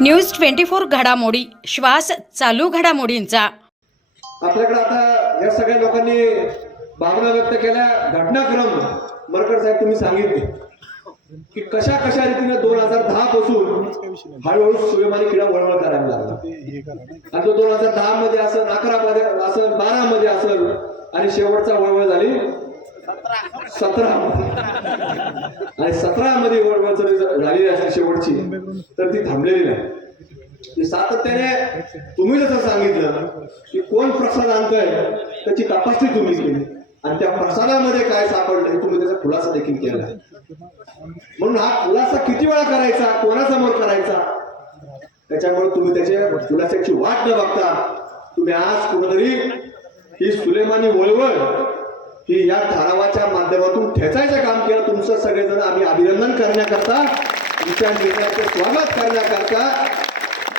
News twenty four घडामोडी श्वास चालू घडामोडींचा. आपल्याकडे आता या सगळ्या लोकांनी भावना व्यक्त केल्या घटनाक्रम. मरकर साहेब तुम्ही सांगितले की कशा कशा रीतीने दोन हजार दहा पासून हळूहळू सुयमानी किडा वळवळ करायला लागला. आणि तो दोन हजार दहा मध्ये असेल अकरा मध्ये असेल बारा मध्ये असेल आणि शेवटचा वळवळ झाली. सतरा. आणि सतरा मध्ये वळवळ झालेली असली शेवटची. तर ती थांबलेली नाही. सातत्याने तुम्ही जसं सांगितलं की कोण प्रसाद आणतंय त्याची तपासणी तुम्ही केली. आणि त्या प्रसादामध्ये काय सापडलं तुम्ही त्याचा खुलासा देखील केला. म्हणून हा खुलासा किती वेळा करायचा कोणासमोर करायचा? त्याच्यामुळे तुम्ही त्याच्या खुलासाची वाट न बघता तुम्ही आज कुठेतरी ही सुलेमानी वळवळ की या ठरावाच्या माध्यमातून ठेचायचं काम केलं. तुमचं सगळेजण आम्ही अभिनंदन करण्याकरता तुमच्या निर्णयाचं स्वागत करण्याकरता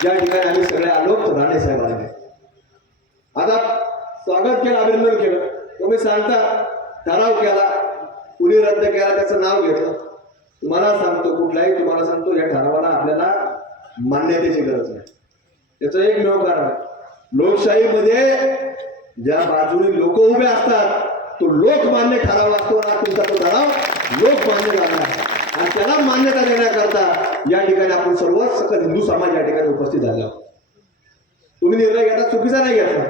या ठिकाणी आम्ही सगळे आलो राणे साहेब आले. आता स्वागत केलं अभिनंदन केलं. तुम्ही सांगता ठराव केला कुणी रद्द केला त्याचं नाव घेतलं. तुम्हाला सांगतो कुठलाही तुम्हाला सांगतो या ठरावाला आपल्याला मान्यतेची गरज नाही. त्याचं एक कारण आहे. लोकशाहीमध्ये ज्या बाजूने लोक उभे असतात तो लोकमान्य ठराव असतो ना तुमचा तो ठराव लोकमान्य झाला आणि त्याला मान्यता देण्याकरता या ठिकाणी आपण सर्व सकल हिंदू समाज या ठिकाणी उपस्थित झाला तुम्ही निर्णय घेता चुकीचा नाही घेतला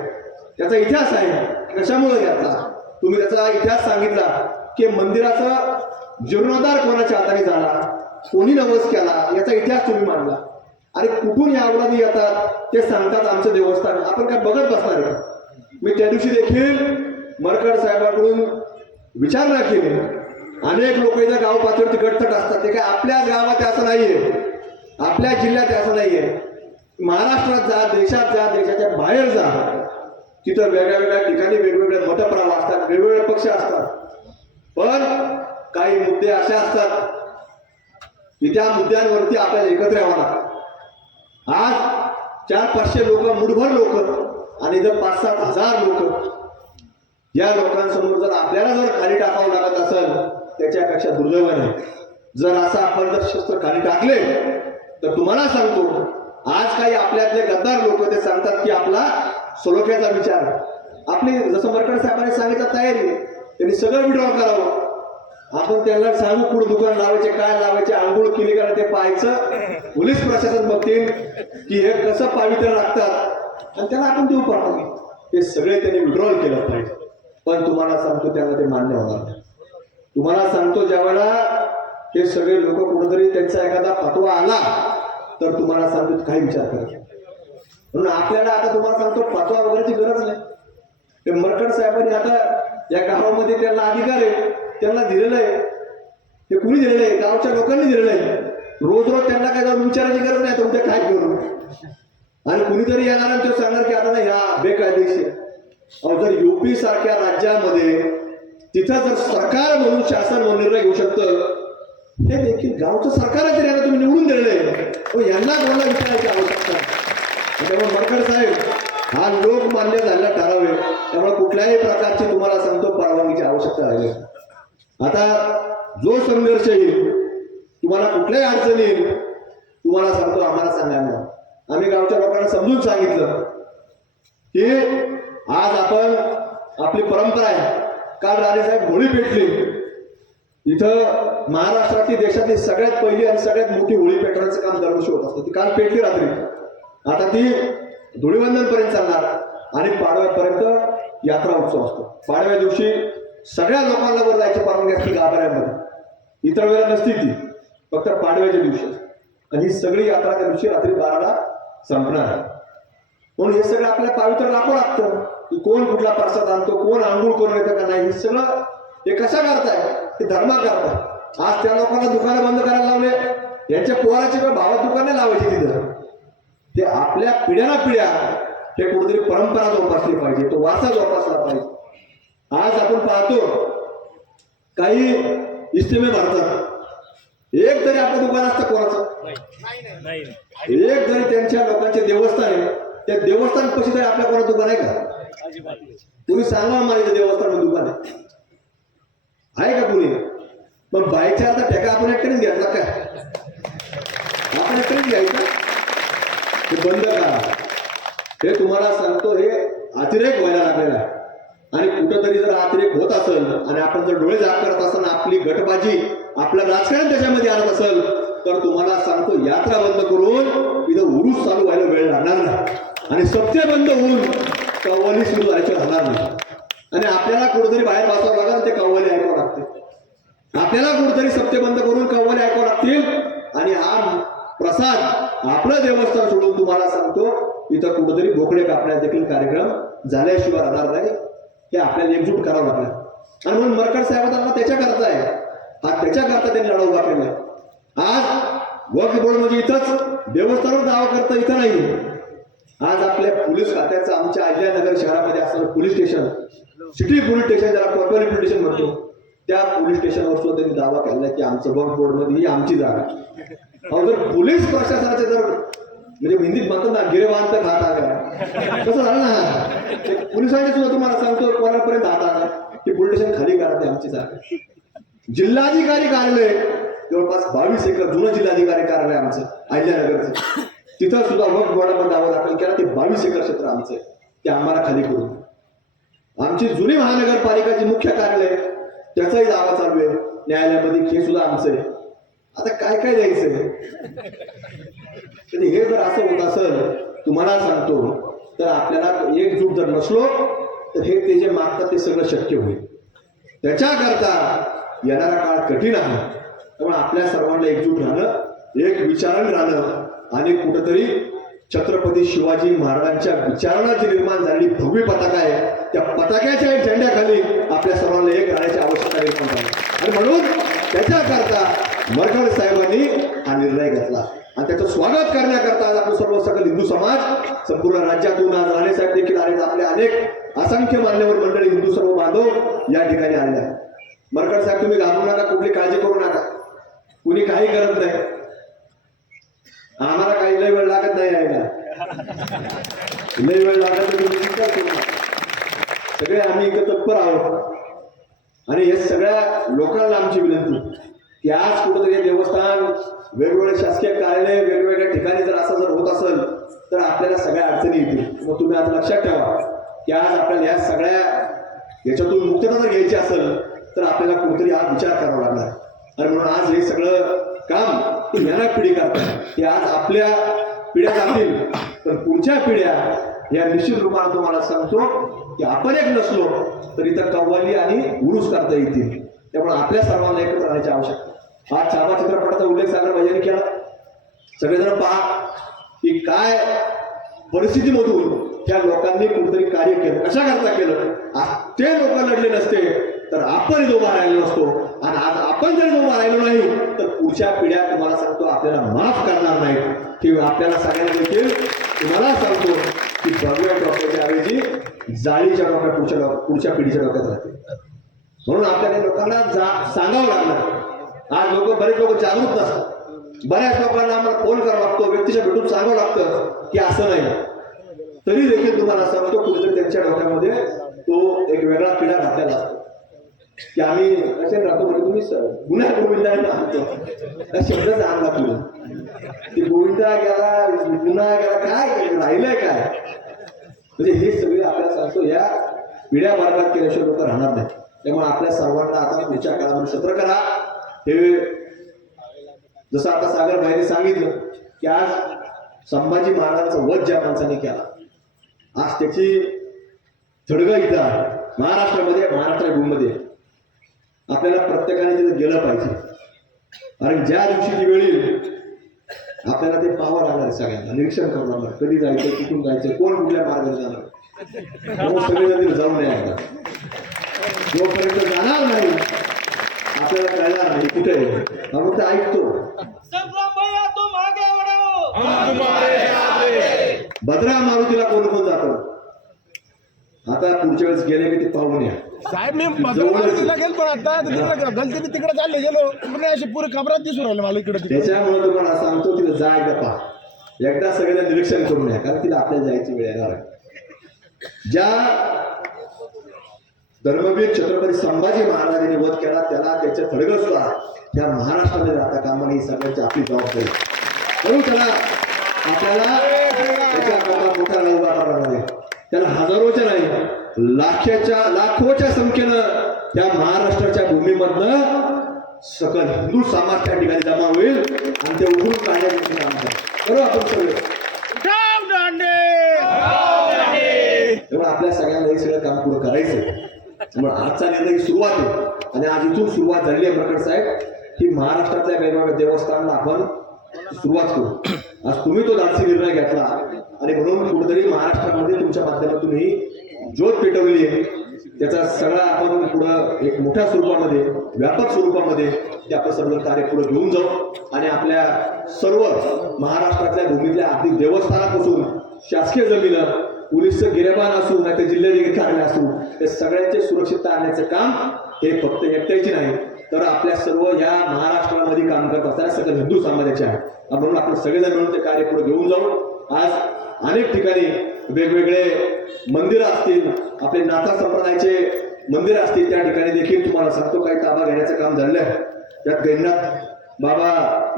त्याचा इतिहास आहे. कशामुळे घेतला तुम्ही त्याचा इतिहास सांगितला की मंदिराचा जीर्णोद्धार कोणाच्या हाताने झाला? कोणी नवस केला? याचा इतिहास तुम्ही मांडला. आणि कुठून या अवलादी येतात? ते सांगतात आमचं देवस्थान. आपण काय बघत बसणार आहे मी त्या दिवशी देखील मरकड साहेबाकडून विचारणा केली. अनेक लोक इथं गाव पातळीवरती गटतट असतात. ते काय आपल्याच गावात असं नाहीये. आपल्या जिल्ह्यात असं नाहीये. महाराष्ट्रात जा देशात जा देशाच्या बाहेर जा. तिथं वेगळ्या वेगळ्या ठिकाणी वेगवेगळ्या मतप्रवाह असतात वेगवेगळे पक्ष असतात. पण काही मुद्दे असे असतात की त्या मुद्द्यांवरती आपल्याला एकत्र यावं लागतं. आज चार पाचशे लोक मुठभर लोक आणि इथं पाच सात हजार लोक या लोकांसमोर जर आपल्याला जर खाली टाकावं लागत असेल त्याच्यापेक्षा दुर्दैवाने. नाही जर असं आपण जर शस्त्र खाली टाकले तर तुम्हाला सांगतो आज काही आपल्यातले गद्दार लोक ते सांगतात की आपला सलोख्याचा विचार. आपली जसं मरकड साहेबांनी सांगितलं तयारी. त्यांनी सगळं विड्रॉ करावं. आपण त्यांना सांगू कुठं दुकान लावायचे काय लावायचे आंघोळ केली का ते पाहायचं. पोलीस प्रशासन बघतील की हे कसं पावित्र्य लागतात आणि त्याला आपण देऊ पाठवू. हे सगळे त्यांनी विड्रॉल केलं पाहिजे. पण तुम्हाला सांगतो त्यांना ते मान्य होणार तुम्हाला सांगतो ज्यावेळेला हे सगळे लोक कुठेतरी त्यांचा एखादा पाठवा आला तर तुम्हाला सांगतो काही विचार करा म्हणून आपल्याला आता तुम्हाला सांगतो पाठवा वगैरेची गरज नाही. ते मरकड साहेबांनी आता या गावामध्ये त्यांना अधिकार आहे त्यांना दिलेलं आहे. ते कुणी दिलेलं आहे? गावच्या लोकांनी दिलेलं आहे. रोज रोज त्यांना काय जाऊन विचारायची गरज नाही तुमच्या काय करू? आणि कुणीतरी येणार आणि तो सांगणार की आता ना ह्या बेकायदेशीर जर युपी सारख्या राज्यामध्ये तिथं जर सरकार म्हणून शासन म्हणून निर्णय घेऊ शकतं हे देखील गावचं सरकारच यांना तुम्ही निवडून दिलेलं मग हो, यांना कोणाला विचारायची आवश्यकता त्यामुळे मरकड साहेब हा लोकमान्य झालेला ठराव आहे. त्यामुळे कुठल्याही प्रकारची तुम्हाला सांगतो परवानगीची आवश्यकता आहे आता जो संघर्ष येईल तुम्हाला कुठल्याही अडचणी येईल तुम्हाला सांगतो आम्हाला सांगायला आम्ही गावच्या लोकांना समजून सांगितलं की आज आपण आपली परंपरा आहे. काल राणेसाहेब होळी पेटली. इथं महाराष्ट्रातली देशातली सगळ्यात पहिली आणि सगळ्यात मोठी होळी पेटवण्याचं काम दरवर्षी होत असतं. ती काल पेटली रात्री. आता ती धुळीवंदनपर्यंत चालणार आणि पाडव्यापर्यंत यात्रा उत्सव असतो. पाडव्या दिवशी सगळ्या लोकांना वर जायची परवानगी असते गाभाऱ्यामध्ये. इतर वेळेला नसती ती. फक्त पाडव्याच्या दिवशी आणि ही सगळी यात्रा त्या दिवशी रात्री बाराला संपणार आहे. म्हणून हे सगळं आपल्या पावित्र्य राखावं लागतं. की कोण कुठला प्रसाद आणतो कोण आंघोळ करून येतं का नाही हे सगळं हे कशा करताय? हे धर्मा करताय. आज त्या लोकांना दुकानं बंद करायला लावले. यांच्या पोराची पण भावात दुकाने लावायची तिथं. ते आपल्या पिढ्याना पिढ्या हे कुठेतरी परंपरा जोपासली पाहिजे तो वारसा जोपासला पाहिजे. आज आपण पाहतो काही इस्टिमे भरतात. एक तरी आपलं दुकान असतं कोणाचं? एक जरी त्यांच्या लोकांचे देवस्थान आहे त्या देवस्थान कशी तरी आपल्या कोणा दुकान आहे का? तुम्ही सांगा आम्हाला देवस्थान दुकान आहे. का कुणी? पण बायच्या आता ठेका आपण एकट्यानेच घ्यायचा काय? आपण एकट्यानेच घ्यायचा? हे बंद करा. हे तुम्हाला सांगतो हे अतिरेक व्हायला लागलेला आहे. आणि कुठंतरी जर अतिरेक होत असेल आणि आपण जर डोळे जाग करत असताना आपली गटबाजी आपलं राजकारण त्याच्यामध्ये आणत असेल तर तुम्हाला सांगतो यात्रा बंद करून इथं उरूस चालू व्हायला वेळ लागणार नाही. आणि सत्य बंद होऊन कव्वाली सुरू व्हायची राहणार नाही. आणि आपल्याला कुठेतरी बाहेर वाचावं लागेल ते कव्वाली ऐकावं लागते आपल्याला कुठेतरी सत्य बंद करून कव्वाली ऐकावं लागतील. आणि हा प्रसाद आपलं देवस्थान सोडून तुम्हाला सांगतो इथं कुठेतरी बोकडे कापण्यात देखील कार्यक्रम झाल्याशिवाय राहणार नाही. हे आपल्याला एकजूट करावं लागणार. आणि म्हणून मरकड साहेबांना त्याच्याकरता आहे. हा त्याच्याकरता त्यांनी लढा उभा केलाय. आज वक्फ बोर्ड म्हणजे इथंच. देवस्थानच दावा करता इथं नाही. आज आपल्या पोलीस खात्याचं आमच्या अहिल्यानगर शहरामध्ये असणारं police station city police station ज्याला कॉर्पोरेट पोलीस स्टेशन म्हणतो त्या पोलीस स्टेशनवर सुद्धा त्यांनी दावा केला की आमचं वक्फ बोर्डमध्ये ही आमची जागा अहो जर पोलीस प्रशासनाचे जर म्हणजे हिंदीत म्हणतात ना गिरेबांत खात आलं कसं झालं ना. पोलिसांनी सुद्धा तुम्हाला सांगतो कोणापर्यंत हात आला की पोलीस स्टेशन खाली करा ते आमची जागा जिल्हाधिकारी कार्यालय जवळपास बावीस एकर जुनं जिल्हाधिकारी कार्यालय आमचं अहिल्यानगरचं. तिथं सुद्धा वक्फ बोर्डावर दावा दाखल केला ते बावीस एकर क्षेत्र आमचं आहे. ते आम्हाला खाली करून. आमची जुनी महानगरपालिकाची मुख्य कार्यालय त्याचाही दावा चालू आहे. न्यायालयामध्ये हे सुद्धा आमचं आहे. आता काय काय द्यायचंय तर हे जर असं होत असेल तुम्हाला सांगतो तर आपल्याला एकजूट जर नसलो तर हे ते जे मागतात ते सगळं शक्य होईल. त्याच्याकरता येणारा काळ कठीण आहे. त्यामुळे आपल्या सर्वांना एकजूट राहणं एक विचारण राहणं आणि कुठंतरी छत्रपती शिवाजी महाराजांच्या विचारणाची निर्माण झालेली भव्य पताका आहे त्या पताक्याच्या झेंड्याखाली आपल्या सर्वांना एक राहण्याची आवश्यकता निर्माण झाली. आणि म्हणून त्याच्याकरता मरखड साहेबांनी हा निर्णय घेतला. आणि त्याचं स्वागत करण्याकरता आज आपण सर्व सकल हिंदू समाज संपूर्ण राज्यातून आज राणे साहेब देखील आले आपले अनेक असंख्य मान्यवर मंडळी हिंदू सर्व बांधव या ठिकाणी आले आहेत. मरखड साहेब तुम्ही घाबरू नका कुठली काळजी करू नका. कुणी काही करत नाही. आम्हाला काही लय वेळ लागत नाही यायला. लय वेळ लागत तुम्ही सगळे आम्ही इथं तत्पर आहोत. आणि हे सगळ्या लोकांना आमची विनंती की आज कुठंतरी हे देवस्थान वेगवेगळे शासकीय कार्यालय वेगवेगळ्या ठिकाणी जर असं जर होत असेल तर आपल्याला सगळ्या अडचणी येतील. मग तुम्ही आता लक्षात ठेवा की आज आपल्याला या सगळ्या याच्यातून मुक्तता जर घ्यायची असेल तर आपल्याला कुठेतरी आज विचार करावा लागणार. आणि म्हणून आज हे सगळं काम ते येणार पिढी करतात. ते आज आपल्या पिढ्या जातील तर पुढच्या पिढ्या या निश्चित रूपाने तुम्हाला सांगतो की आपण एक नसलो तर इथं कव्वाली आणि उरूस करता येतील. त्यामुळे आपल्या सर्वांना एकत्र राहण्याची आवश्यकता आज छावा चित्रपटाचा उल्लेख सागर भैयाने केला. सगळेजण पहा की काय परिस्थितीमधून त्या लोकांनी कुठेतरी कार्य केलं. कशा करता केलं? आज ते लोक लढले नसते तर आपण इथं उभा राहिलो नसतो. आणि आज आपण जर उभा राहिलो नाही तर पुढच्या पिढ्या तुम्हाला सांगतो आपल्याला माफ करणार नाहीत. किंवा आपल्याला सगळ्यांना देखील तुम्हाला सांगतो की भगव्या डॉक्टरच्या ऐवजी जाळीच्या डोक्यात पुढच्या डोक्या- पुढच्या पिढीच्या डोक्यात राहते म्हणून आपल्याला लोकांना जा सांगावं लागणार. आज लोक बरेच लोक जागरूक नसतात. बऱ्याच लोकांना आम्हाला फोन करावा लागतो व्यक्तीच्या भेटून सांगावं लागतं की असं नाही. तरी देखील तुम्हाला सांगतो कुठेतरी त्यांच्या डोक्यामध्ये तो एक वेगळा पिढा घातलेला असतो. की आम्ही कसे राहतो म्हणजे तुम्ही स- गुन्हा गोविंदा ना आणतो त्या शब्दच आणला पुढे ते गोविंदा गेला गुन्हा गेला काय राहिलंय काय? म्हणजे हे सगळे आपल्या सांगतो या पिढ्या मार्गात केल्याशिवाय लोक राहणार नाही त्यामुळे आपल्या सर्वांना आता पुढच्या काळामध्ये सत्र करा हे जसं आता सागर भाईने सांगितलं की आज संभाजी महाराजांचा वध ज्या माणसाने केला आज त्याची थडगं इथं आहे. महाराष्ट्रामध्ये महाराष्ट्र भूमीमध्ये. आपल्याला प्रत्येकाने तिथे गेलं पाहिजे. कारण ज्या दिवशी ती वेळ येईल आपल्याला ते पाहावं लागणार आहे सगळ्यांना. निरीक्षण करावं लागणार कधी जायचं कुठून जायचं कोण कुठल्या मार्गाने जाणार सगळेजण तिथे जाऊ नये आता जोपर्यंत जाणार नाही आपल्याला कळणार नाही कुठे आहे. आपण फक्त ऐकतो. भद्रा मारुतीला कोण कोण जातं? आता पुढच्या वेळेस गेले की ते पाहून या. साहेब मी. भद्रावतीला गेलो पण आता तिकडे गलतीने तिकडे चालले गेलो. अशी पुरी खबरात दिसून राहिले मला इकडे त्याच्यामुळे तुम्हाला सांगतो तिथे जा एकदा पहा. एकदा सगळ्यांना निरीक्षण करून या कारण तिला आपल्याला जायची वेळ येणार आहे. ज्या धर्मवीर छत्रपती संभाजी महाराजांनी वध केला त्याला त्याच्या थडगसला या महाराष्ट्रामध्ये राहता कामा नये ही सगळ्यांची आपली जबाबदारी. म्हणून त्याला. आपल्याला मोठा करावा लागेल त्याला हजारोच्या नाही लाखाच्या लाखोच्या संख्येनं त्या महाराष्ट्राच्या भूमीमधनं सकल हिंदू समाज त्या ठिकाणी जमा होईल आणि ते उठून काढण्याचं. करू आपण सगळे? आपल्या सगळ्यांना हे सगळं काम पुढे करायचं त्यामुळे आजचा निर्णय सुरुवात आहे. आणि आज इथून सुरुवात झाली आहे प्रकट साहेब. की महाराष्ट्रातल्या वेगवेगळ्या देवस्थानांना आपण सुरुवात करू. आज तुम्ही तो धाडसी निर्णय घेतला. आणि म्हणून कुठेतरी महाराष्ट्रामध्ये तुमच्या माध्यमातून ही ज्योत पेटवली आहे. त्याचा सगळा आपण पुढं एक मोठ्या स्वरूपामध्ये व्यापक स्वरूपामध्ये ते आपलं सर्व कार्य पुढे घेऊन जाऊ. आणि आपल्या सर्व महाराष्ट्रातल्या भूमीतल्या आर्थिक देवस्थानापासून शासकीय जमीनं पोलीसचं गिरेबान असू नाही तर जिल्ह्याधिकारी कार्यालय असू ते सगळ्यांचे सुरक्षितता आणण्याचं काम हे फक्त एकट्याची नाही तर आपल्या सर्व या महाराष्ट्रामध्ये काम करत असणाऱ्या सगळ्या हिंदू समाजाचे आहे म्हणून आपण सगळेजण मिळून ते कार्य पुढे घेऊन जाऊ. आज अनेक ठिकाणी वेगवेगळे मंदिरं असतील आपले नाथा संप्रदायाचे मंदिर असतील त्या ठिकाणी देखील तुम्हाला सांगतो काही ताबा घेण्याचं काम झालेलं आहे. त्यात गैनाथ बाबा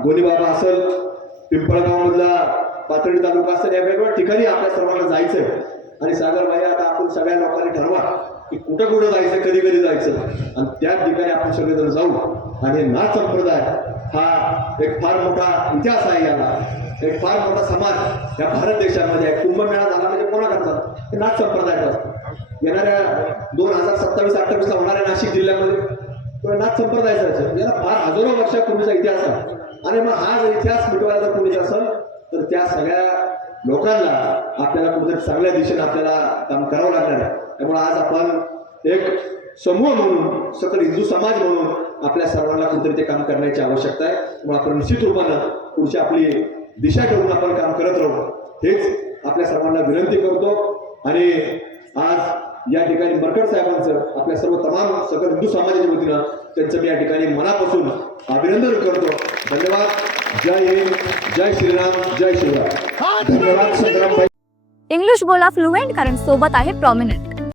गोनी बाबा असेल पिंपळगावमधला पाथर्डी तालुका असेल या वेगवेगळ्या ठिकाणी आपल्या सर्वांना जायचंय. आणि सागर भाई आता आपण सगळ्या लोकांनी ठरवा की कुठं कुठं जायचं कधी कधी जायचं आणि त्या ठिकाणी आपण सगळेजण जाऊ. आणि नाथ संप्रदाय हा एक फार मोठा इतिहास आहे याला. एक फार मोठा समाज या भारत देशामध्ये आहे. कुंभमेळा झाला म्हणजे कोणा करतात? हे नाथ संप्रदायाचा येणाऱ्या दोन हजार सत्तावीस अठ्ठावीसला होणाऱ्या नाशिक जिल्ह्यामध्ये तो नाथ संप्रदायाचा असेल. याला फार हजारो वर्षापूर्वीचा इतिहास आहे. आणि मग हा जर इतिहास मिटवायचा कोणी असेल तर त्या सगळ्या लोकांना आपल्याला कुठेतरी चांगल्या दिशेने आपल्याला काम करावं लागणार आहे. त्यामुळे आज आपण एक समूह म्हणून सकल हिंदू समाज म्हणून आपल्या सर्वांना कुठेतरी ते काम करण्याची आवश्यकता आहे. त्यामुळे आपण निश्चित रूपानं पुढची आपली दिशा ठेवून आपण काम करत राहू. हेच आपल्या सर्वांना विनंती करतो. आणि आज या ठिकाणी मरकड साहेबांचं आपल्या सर्व तमाम सकल हिंदू समाजाच्या वतीनं त्यांचं मी या ठिकाणी मनापासून अभिनंदन करतो. धन्यवाद. जय हिंद. जय श्रीराम. जय शिवराम धन्यवाद. संग्राम इंग्लिश बोला फ्लुएंट कारण सोबत आहे प्रॉमिनंट